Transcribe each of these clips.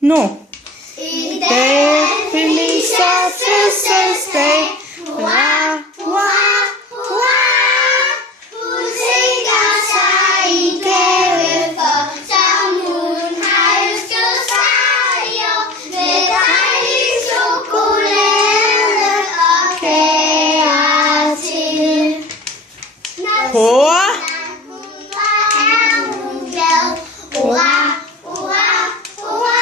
Nu. I dag Felicia fødselsdag. Hurra, hurra, hurra. Hun tænker sig i gave for, som hun har ønsket sig i år. Med dejlig chokolade og kager til. Hurra. Hurra, hurra, hurra.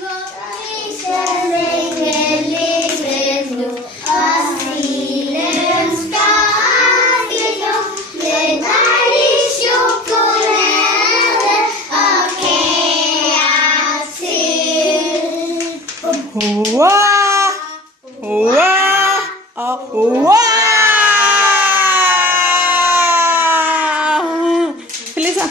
Må vi så længe leve nu, og sine ønsker os endnu. Med dejlig chokolade og kager til. Hurra, hurra og hurra. Felicia.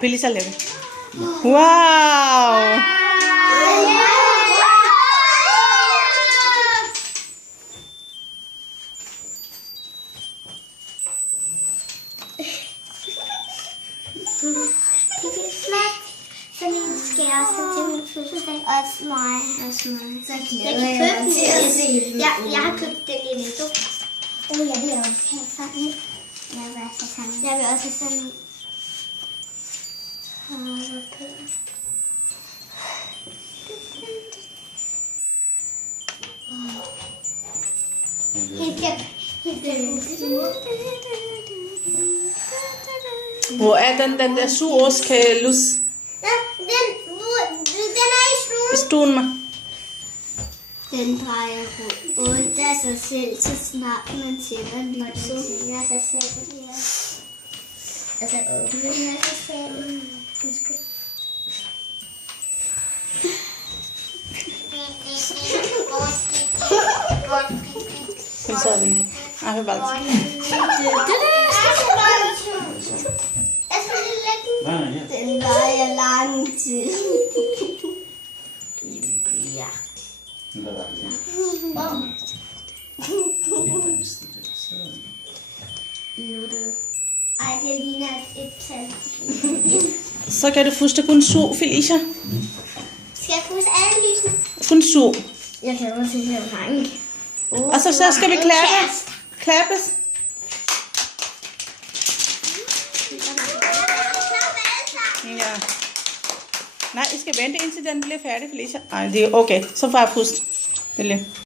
Felicia laver det. Wow! Sådan en skal jeg også til min fødselsdag. Også mig. Så jeg kan købe den til at se. Jeg har købt den i Netto. Jeg vil også have sådan en. Jeg vil også have sådan en. Hvor er den der surårskalus? Den er i stuen. I stuen med. Den drejer rundt af sig selv, så snart man tænder lyset. Den tænder sig selv, ja. Altså åbner den af sig selv. Så er det. Ej, hvad var det? Den drejer lang tid. Ja. Ej, det ligner et tal. Så kan du puste kun så, Felicia. Skal jeg puste alle lysene? Kun så. Jeg kan også se mange. Og så skal vi klappes. Ja. Nej, I skal vente indtil den bliver færdig, Felicia. Nej, det er okay. Så får jeg pust. Det er lidt.